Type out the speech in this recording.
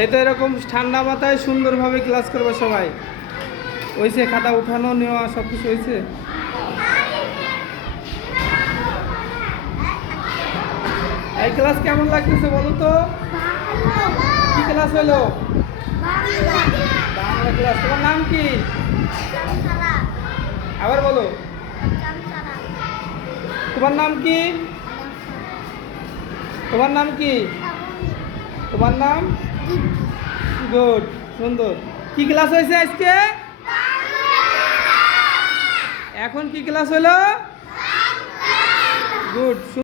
এই তো এরকম ঠান্ডা মাথায় সুন্দরভাবে ক্লাস করবে সবাই। হয়েছে, খাতা উঠানো নেওয়া সব কিছু হয়েছে। এই ক্লাস কেমন লাগতেছে বলো তো? কি ক্লাস হলো? বাংলা ক্লাস। তোমার নাম কি? আবার বলো, তোমার নাম কি? তোমার নাম কি? তোমার নাম? গুড, সুন্দর। কি ক্লাস হয়েছে আজকে? এখন কি ক্লাস হলো? গুড।